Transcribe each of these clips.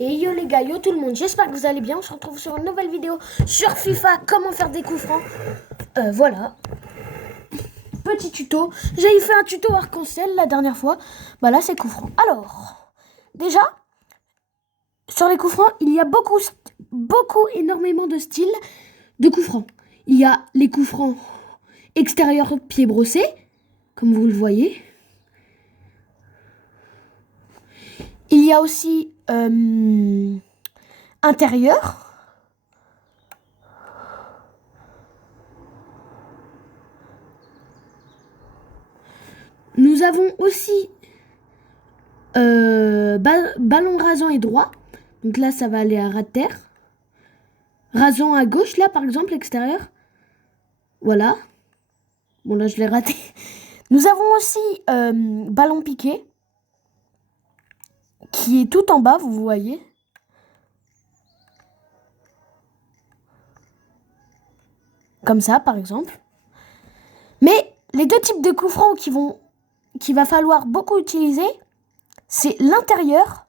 Et yo les gars, yo tout le monde, j'espère que vous allez bien. On se retrouve sur une nouvelle vidéo sur FIFA, comment faire des coups francs. Voilà, petit tuto. J'ai fait un tuto arc-en-ciel la dernière fois. Bah là c'est coups francs. Alors, déjà, sur les coups francs, il y a énormément de styles de coups francs. Il y a les coups francs extérieur pied brossé, comme vous le voyez. Il y a aussi intérieur. Nous avons aussi ballon rasant et droit. Donc là, ça va aller à ras de terre. Rasant à gauche, là, par exemple, extérieur. Voilà. Bon, là, je l'ai raté. Nous avons aussi ballon piqué, qui est tout en bas, vous voyez. Comme ça, par exemple. Mais les deux types de coups francs qu'il va falloir beaucoup utiliser, c'est l'intérieur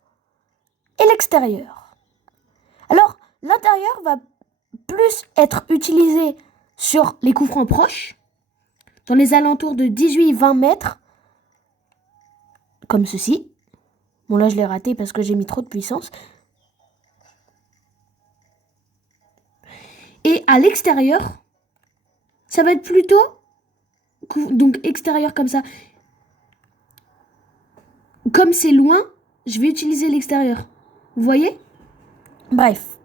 et l'extérieur. Alors, l'intérieur va plus être utilisé sur les coups francs proches, dans les alentours de 18-20 mètres, comme ceci. Bon, là, je l'ai raté parce que j'ai mis trop de puissance. Et à l'extérieur, ça va être plutôt, donc extérieur comme ça. Comme c'est loin, je vais utiliser l'extérieur. Vous voyez? Bref.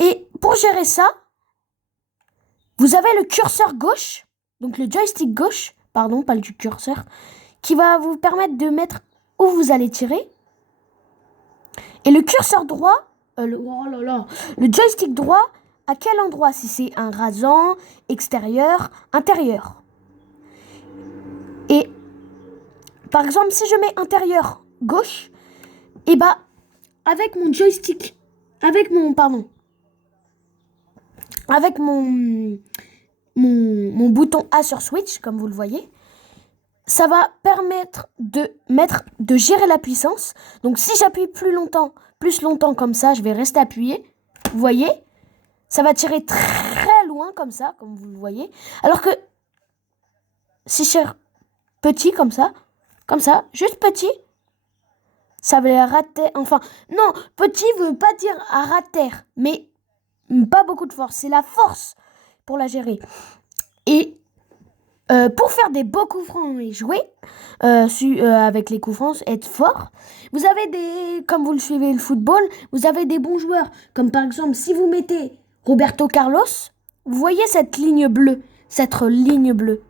Et pour gérer ça, vous avez le curseur gauche, donc le joystick gauche, pardon, pas le curseur, qui va vous permettre de mettre où vous allez tirer. Et le curseur droit, le joystick droit, à quel endroit? Si c'est un rasant, extérieur, intérieur. Et par exemple, si je mets intérieur gauche, et bah avec mon joystick, avec mon bouton A sur Switch, comme vous le voyez, ça va permettre de gérer la puissance. Donc si j'appuie plus longtemps comme ça, je vais rester appuyé. Vous voyez, ça va tirer très loin comme ça, comme vous le voyez. Alors que si je tire petit comme ça, juste petit, ça va rater. Enfin, non, petit veut pas dire à ras de terre, mais pas beaucoup de force. C'est la force pour la gérer. Et pour faire des beaux coups francs et jouer avec les coups francs, être fort, vous avez comme vous le suivez le football, vous avez des bons joueurs. Comme par exemple, si vous mettez Roberto Carlos, vous voyez cette ligne bleue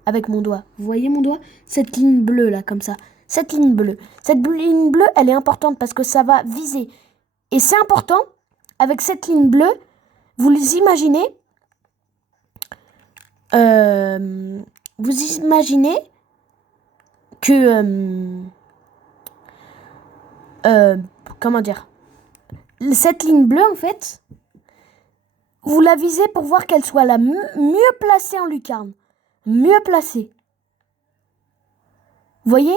avec mon doigt. Vous voyez mon doigt? Cette ligne bleue là, comme ça. Cette ligne bleue, elle est importante parce que ça va viser. Et c'est important, avec cette ligne bleue, vous les imaginez, que comment dire, cette ligne bleue en fait, vous la visez pour voir qu'elle soit la mieux placée en lucarne, mieux placée. Vous voyez,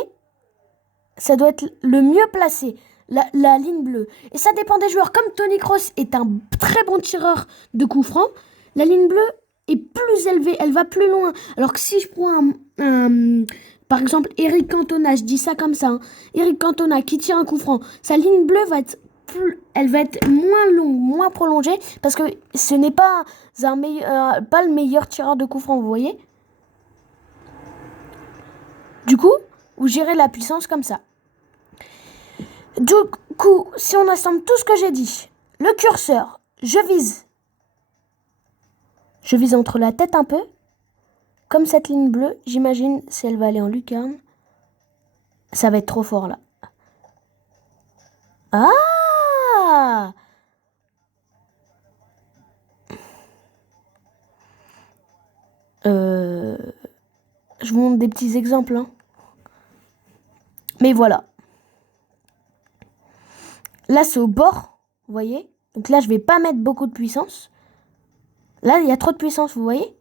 ça doit être le mieux placé, la ligne bleue. Et ça dépend des joueurs. Comme Toni Kroos est un très bon tireur de coups francs, la ligne bleue est plus élevée, elle va plus loin. Alors que si je prends par exemple, Eric Cantona, je dis ça comme ça, hein. Eric Cantona qui tire un coup franc, sa ligne bleue va être moins longue, moins prolongée, parce que ce n'est pas pas le meilleur tireur de coup franc, vous voyez. Du coup, vous gérez la puissance comme ça. Du coup, si on assemble tout ce que j'ai dit, le curseur, je vise entre la tête un peu, comme cette ligne bleue, j'imagine si elle va aller en lucarne, ça va être trop fort là. Ah! Je vous montre des petits exemples, hein. Mais voilà. Là, c'est au bord, vous voyez. Donc là, je vais pas mettre beaucoup de puissance. Là, il y a trop de puissance, vous voyez.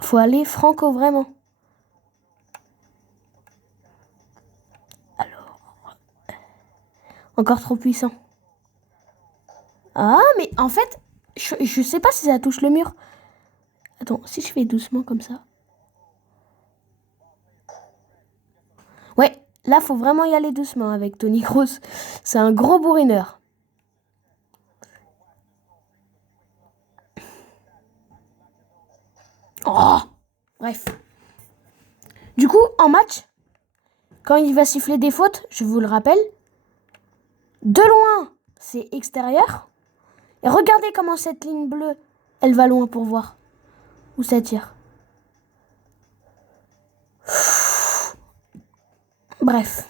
Faut aller franco vraiment. Encore trop puissant. Ah, mais en fait, je sais pas si ça touche le mur. Attends, si je fais doucement comme ça. Ouais, là, faut vraiment y aller doucement avec Tony Kroos. C'est un gros bourrineur. Oh, bref. Du coup, en match, quand il va siffler des fautes, je vous le rappelle, de loin, c'est extérieur. Et regardez comment cette ligne bleue, elle va loin pour voir où ça tire. Bref.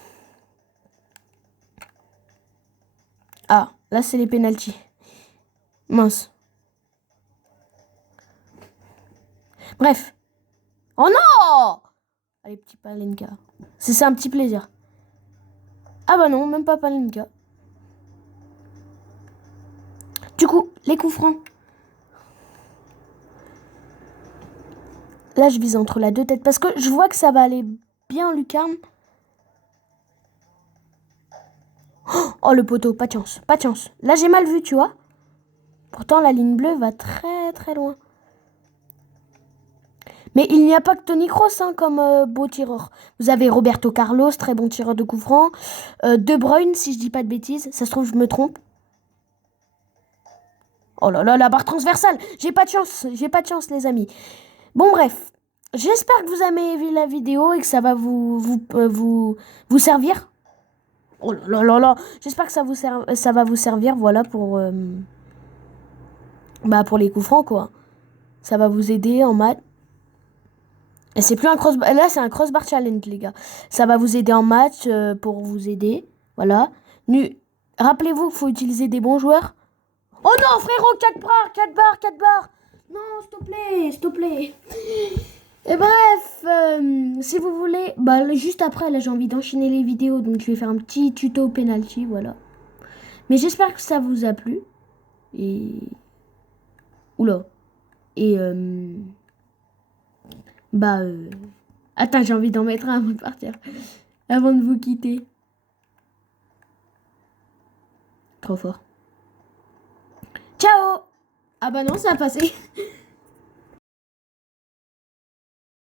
Ah, là, c'est les pénaltys. Mince. Bref. Oh non! Allez, petit Palenka. C'est un petit plaisir. Ah bah non, même pas Palenka. Du coup, les coups francs. Là, je vise entre la deux têtes parce que je vois que ça va aller bien, Lucarne. Oh, le poteau, pas de chance, pas de chance. Là, j'ai mal vu, tu vois. Pourtant, la ligne bleue va très, très loin. Mais il n'y a pas que Tony Kroos comme beau tireur. Vous avez Roberto Carlos, très bon tireur de coups francs. De Bruyne, si je dis pas de bêtises. Ça se trouve, je me trompe. Oh là là, la barre transversale. J'ai pas de chance, les amis. Bon, bref. J'espère que vous avez aimé la vidéo et que ça va vous servir. Oh là là là là. J'espère que ça va vous servir, voilà, pour les coups francs, quoi. Ça va vous aider en maths. Et c'est plus un crossbar. Là, c'est un crossbar challenge, les gars. Ça va vous aider en match pour vous aider. Voilà. Rappelez-vous qu'il faut utiliser des bons joueurs. Oh non, frérot, 4 barres, 4 barres, 4 barres. Non, s'il te plaît, s'il te plaît. Et bref, si vous voulez, bah juste après, là, j'ai envie d'enchaîner les vidéos. Donc, je vais faire un petit tuto penalty, voilà. Mais j'espère que ça vous a plu. Et... Oula. Et... Bah... Attends, j'ai envie d'en mettre un avant de partir. Avant de vous quitter. Trop fort. Ciao! Ah bah non, ça a passé.